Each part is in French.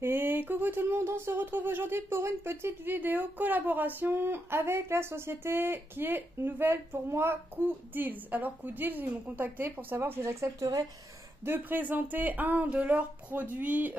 Et coucou tout le monde, on se retrouve aujourd'hui pour une petite vidéo collaboration avec la société qui est nouvelle pour moi, Cooldeals. Alors Cooldeals, ils m'ont contacté pour savoir si j'accepterais de présenter un de leurs produits,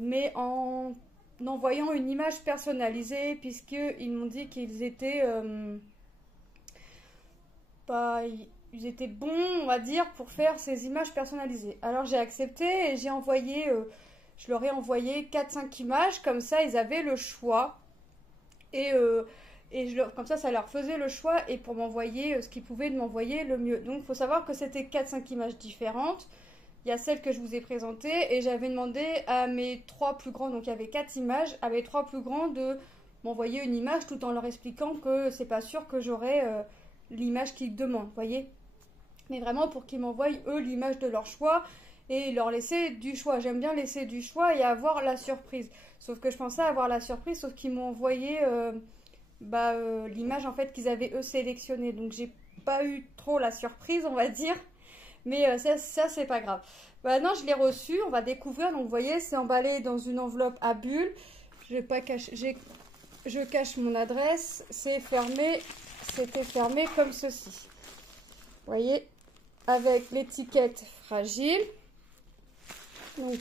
mais en envoyant une image personnalisée, puisqu'ils m'ont dit qu'ils étaient, ils étaient bons, on va dire, pour faire ces images personnalisées. Alors j'ai accepté et j'ai envoyé... je leur ai envoyé 4-5 images, comme ça ils avaient le choix. Et comme ça leur faisait le choix et pour m'envoyer ce qu'ils pouvaient m'envoyer le mieux. Donc il faut savoir que c'était 4-5 images différentes. Il y a celle que je vous ai présentée et j'avais demandé à mes 3 plus grands, donc il y avait 4 images, à mes 3 plus grands de m'envoyer une image tout en leur expliquant que c'est pas sûr que j'aurai l'image qu'ils demandent, voyez. Mais vraiment pour qu'ils m'envoient eux l'image de leur choix. Et leur laisser du choix. J'aime bien laisser du choix et avoir la surprise. Sauf que je pensais avoir la surprise, sauf qu'ils m'ont envoyé l'image en fait qu'ils avaient eux sélectionnée. Donc j'ai pas eu trop la surprise, on va dire. Mais ça c'est pas grave. Maintenant je l'ai reçu, on va découvrir. Donc vous voyez, c'est emballé dans une enveloppe à bulles. Je vais pas cacher. Je cache mon adresse. C'est fermé. C'était fermé comme ceci. Vous voyez, avec l'étiquette fragile. Donc,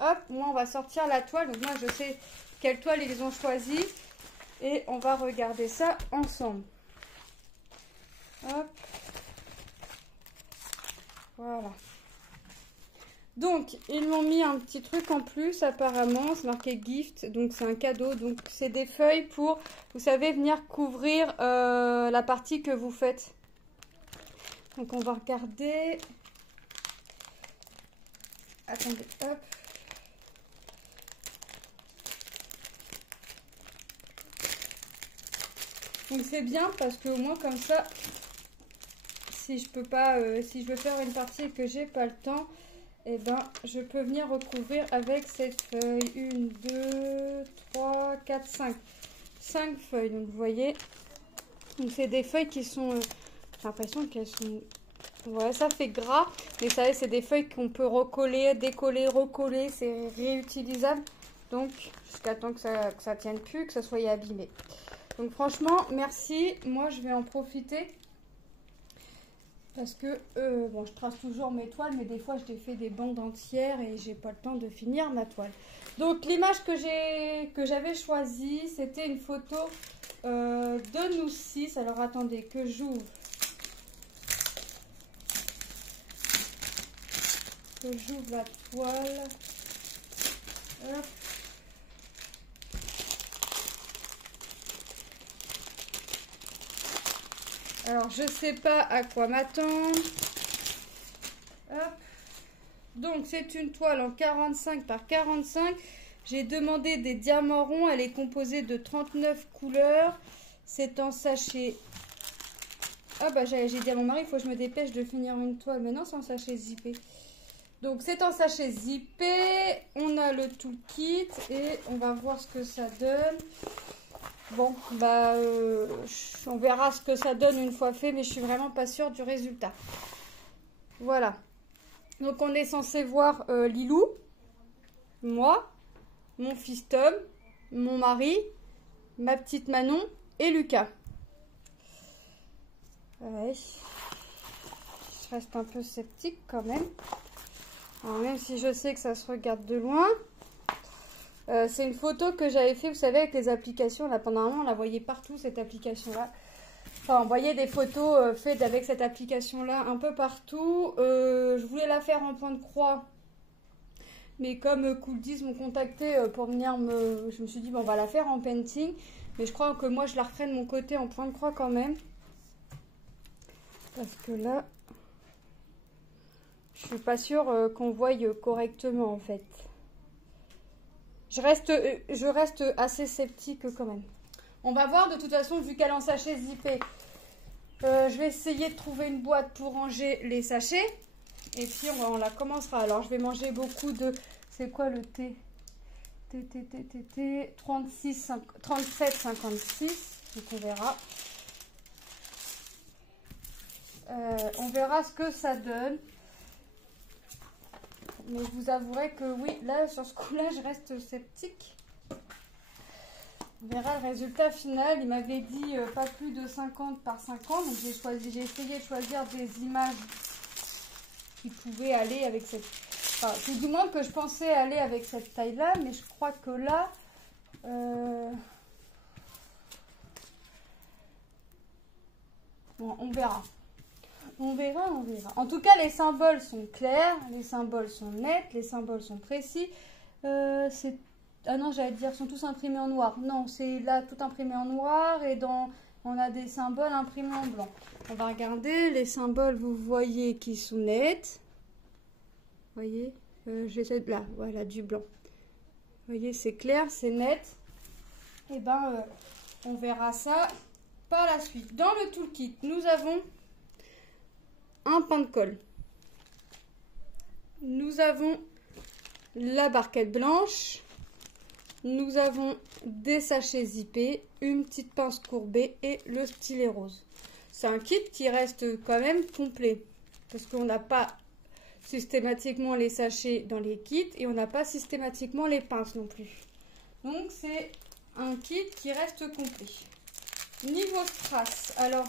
hop, moi on va sortir la toile. Donc moi je sais quelle toile ils ont choisi. Et on va regarder ça ensemble. Hop. Voilà. Donc, ils m'ont mis un petit truc en plus apparemment. C'est marqué gift. Donc c'est un cadeau. Donc c'est des feuilles pour, vous savez, venir couvrir la partie que vous faites. Donc on va regarder. Attendez, hop. Donc c'est bien parce que au moins comme ça, si je peux pas, si je veux faire une partie et que j'ai pas le temps, et ben je peux venir recouvrir avec cette feuille. 1, 2, 3, 4, 5. 5 feuilles. Donc vous voyez. Donc c'est des feuilles qui sont. J'ai l'impression qu'elles sont. Ouais, ça fait gras, mais vous savez, c'est des feuilles qu'on peut recoller, décoller, recoller, c'est réutilisable. Donc, jusqu'à temps que ça tienne plus, que ça soit abîmé. Donc, franchement, merci. Moi, je vais en profiter. Parce que, bon, je trace toujours mes toiles, mais des fois, je fais des bandes entières et j'ai pas le temps de finir ma toile. Donc, l'image que j'avais choisie, c'était une photo de nous 6. Alors, attendez que j'ouvre. J'ouvre la toile. Hop. Alors, je sais pas à quoi m'attendre. Hop. Donc, c'est une toile en 45 par 45. J'ai demandé des diamants ronds. Elle est composée de 39 couleurs. C'est en sachet. Ah bah, j'ai dit à mon mari, il faut que je me dépêche de finir une toile. Mais non, c'est en sachet zippé. Donc c'est en sachet zippé, on a le toolkit et on va voir ce que ça donne. Bon, bah on verra ce que ça donne une fois fait, mais je suis vraiment pas sûre du résultat. Voilà. Donc on est censé voir Lilou, moi, mon fils Tom, mon mari, ma petite Manon et Lucas. Ouais. Je reste un peu sceptique quand même. Alors, même si je sais que ça se regarde de loin. C'est une photo que j'avais fait, vous savez, avec les applications. Là, pendant un moment, on la voyait partout, cette application-là. Enfin, on voyait des photos faites avec cette application-là un peu partout. Je voulais la faire en point de croix. Mais comme Cooldeals m'ont contacté pour venir me... Je me suis dit, bon, on va la faire en painting. Mais je crois que moi, je la referai de mon côté en point de croix quand même. Parce que là... Je suis pas sûre qu'on voie correctement en fait. Je reste assez sceptique quand même. On va voir de toute façon vu qu'elle est en sachet zippé. Je vais essayer de trouver une boîte pour ranger les sachets. Et puis on la commencera. Alors je vais manger beaucoup de... C'est quoi le thé? 37, 56. Donc on verra. On verra ce que ça donne. Mais je vous avouerai que oui, là, sur ce coup-là, je reste sceptique. On verra le résultat final. Il m'avait dit pas plus de 50 par 50. Donc j'ai essayé de choisir des images qui pouvaient aller avec cette... Enfin, tout du moins que je pensais aller avec cette taille-là. Mais je crois que là... Bon, on verra. On verra. En tout cas, les symboles sont clairs, les symboles sont nets, les symboles sont précis. Ah non, j'allais dire, sont tous imprimés en noir. Non, c'est là tout imprimé en noir et on a des symboles imprimés en blanc. On va regarder les symboles, vous voyez, qui sont nets. Vous voyez, j'essaie de là, voilà, du blanc. Vous voyez, c'est clair, c'est net. Et ben, on verra ça par la suite. Dans le toolkit, nous avons un pain de colle. Nous avons la barquette blanche. Nous avons des sachets zippés, une petite pince courbée et le stylet rose. C'est un kit qui reste quand même complet. Parce qu'on n'a pas systématiquement les sachets dans les kits et on n'a pas systématiquement les pinces non plus. Donc c'est un kit qui reste complet. Niveau strass, alors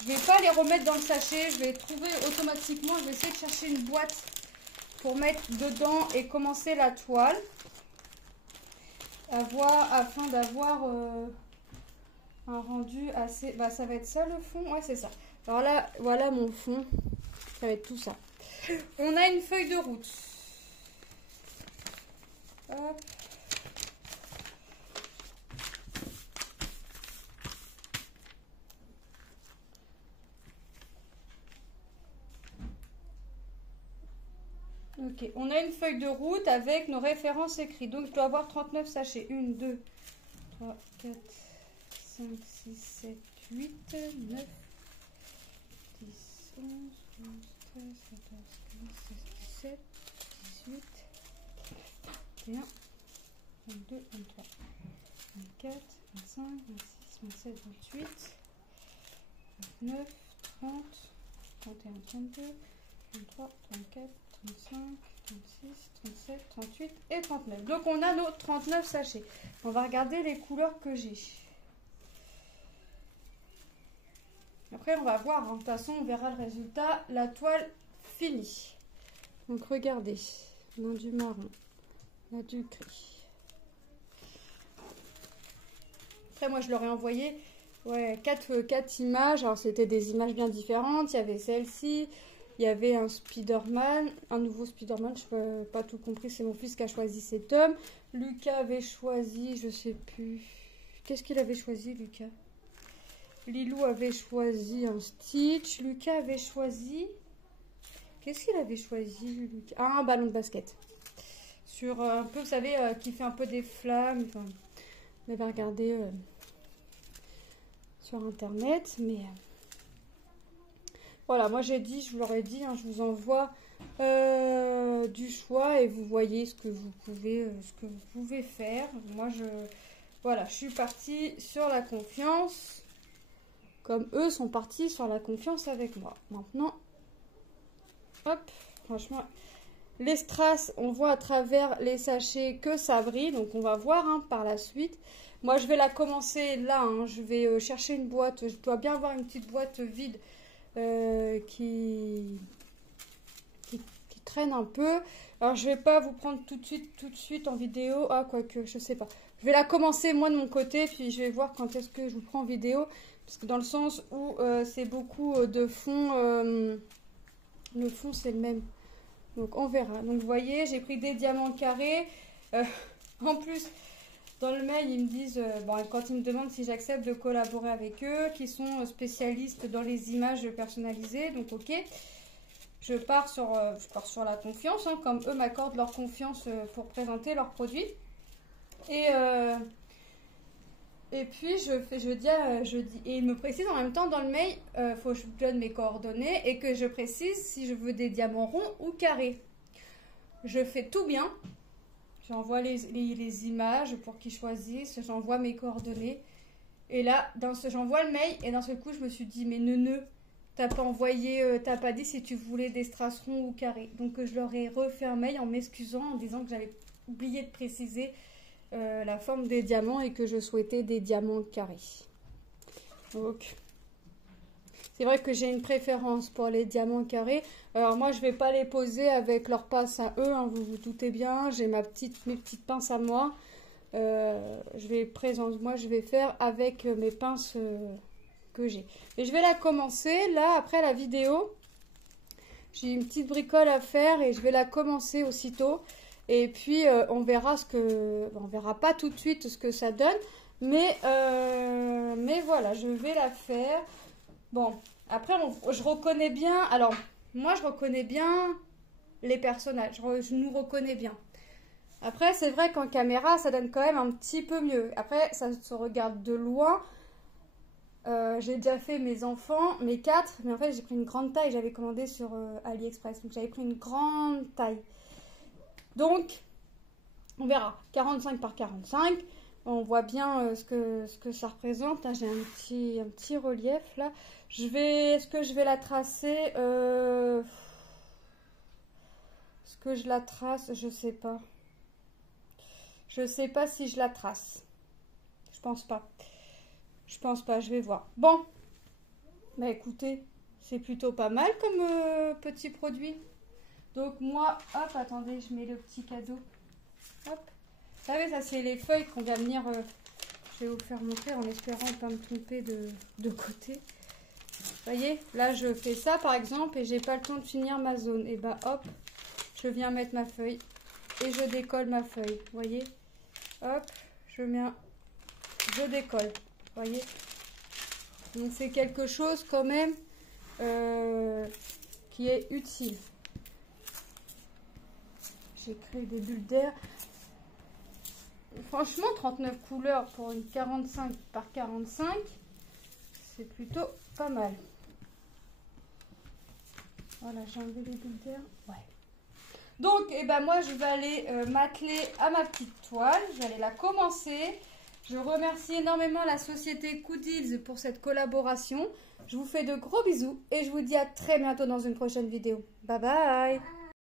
je vais pas les remettre dans le sachet, je vais trouver automatiquement, je vais essayer de chercher une boîte pour mettre dedans et commencer la toile. Afin d'avoir un rendu assez... Bah ça va être ça le fond, ouais c'est ça. Alors là, voilà mon fond, ça va être tout ça. On a une feuille de route. Hop. Ok, on a une feuille de route avec nos références écrites. Donc, je dois avoir 39 sachets. 1, 2, 3, 4, 5, 6, 7, 8, 9, 10, 11, 12, 13, 14, 15, 16, 17, 18, 21, 22, 23, 24, 25, 26, 27, 28, 29, 30, 31, 32, 33, 34, 35, 36, 37, 38 et 39. Donc on a nos 39 sachets. On va regarder les couleurs que j'ai. Après on va voir, hein. De toute façon on verra le résultat. La toile finie. Donc regardez, on a du marron, on a du gris. Après moi je leur ai envoyé 4 images. Alors c'était des images bien différentes. Il y avait celle-ci. Il y avait un Spider-Man, un nouveau Spider-Man, je n'ai pas tout compris, c'est mon fils qui a choisi cet homme. Lucas avait choisi, je sais plus, qu'est-ce qu'il avait choisi Lucas? Lilou avait choisi un Stitch, Lucas avait choisi, qu'est-ce qu'il avait choisi Lucas? Ah, un ballon de basket. Sur un peu, vous savez, qui fait un peu des flammes, enfin, on avait regardé sur internet, mais... Voilà, moi j'ai dit, je vous l'aurais dit, hein, je vous envoie du choix et vous voyez ce que vous pouvez faire. Moi voilà, je suis partie sur la confiance, comme eux sont partis sur la confiance avec moi. Maintenant, hop, franchement, les strass, on voit à travers les sachets que ça brille, donc on va voir hein, par la suite. Moi je vais la commencer là, hein, je vais chercher une boîte, je dois bien avoir une petite boîte vide. Qui traîne un peu. Alors je vais pas vous prendre tout de suite en vidéo. Ah quoique je sais pas. Je vais la commencer moi de mon côté puis je vais voir quand est-ce que je vous prends en vidéo parce que dans le sens où c'est beaucoup de fond. Le fond c'est le même. Donc on verra. Donc vous voyez j'ai pris des diamants carrés. En plus dans le mail, ils me disent, bon, quand ils me demandent si j'accepte de collaborer avec eux, qui sont spécialistes dans les images personnalisées, donc ok, je pars sur la confiance, hein, comme eux m'accordent leur confiance pour présenter leurs produits. Et puis je dis, et ils me précisent en même temps dans le mail, faut que je vous donne mes coordonnées et que je précise si je veux des diamants ronds ou carrés. Je fais tout bien. J'envoie les images pour qu'ils choisissent, j'envoie mes coordonnées. Et là, j'envoie le mail et d'un seul coup, je me suis dit, mais t'as pas envoyé, t'as pas dit si tu voulais des strass ronds ou carrés. Donc je leur ai refait un mail en m'excusant, en disant que j'avais oublié de préciser la forme des diamants et que je souhaitais des diamants carrés. Donc, c'est vrai que j'ai une préférence pour les diamants carrés. Alors moi, je vais pas les poser avec leur pince à eux, hein, vous vous doutez bien. J'ai mes petites pinces à moi. Moi, je vais faire avec mes pinces que j'ai. Et je vais la commencer là après la vidéo. J'ai une petite bricole à faire et je vais la commencer aussitôt. Et puis on verra on verra pas tout de suite ce que ça donne, mais voilà, je vais la faire. Bon, après je reconnais bien. Alors moi je reconnais bien les personnages. Je nous reconnais bien. Après c'est vrai qu'en caméra ça donne quand même un petit peu mieux. Après ça se regarde de loin. J'ai déjà fait mes enfants, mes 4, mais en fait j'ai pris une grande taille. J'avais commandé sur AliExpress, donc j'avais pris une grande taille. Donc, on verra. 45 par 45. On voit bien ce que ça représente. Là, j'ai un petit relief là. Est-ce que je vais la tracer Est-ce que je la trace? Je sais pas. Je sais pas si je la trace. Je pense pas. Je pense pas. Je vais voir. Bon. Bah écoutez, c'est plutôt pas mal comme petit produit. Donc moi, hop, attendez, je mets le petit cadeau. Hop. Vous savez, ça c'est les feuilles qu'on va venir... je vais vous faire montrer en espérant ne pas me tromper de côté. Vous voyez, là je fais ça par exemple et j'ai pas le temps de finir ma zone. Et bah hop, je viens mettre ma feuille et je décolle ma feuille. Vous voyez, hop, je décolle. Vous voyez. Donc c'est quelque chose quand même qui est utile. J'ai créé des bulles d'air. Franchement, 39 couleurs pour une 45 par 45, c'est plutôt pas mal. Voilà, j'ai enlevé les bulles d'air. Ouais. Donc, eh ben, moi, je vais aller m'atteler à ma petite toile. Je vais aller la commencer. Je remercie énormément la société Coodils pour cette collaboration. Je vous fais de gros bisous et je vous dis à très bientôt dans une prochaine vidéo. Bye bye!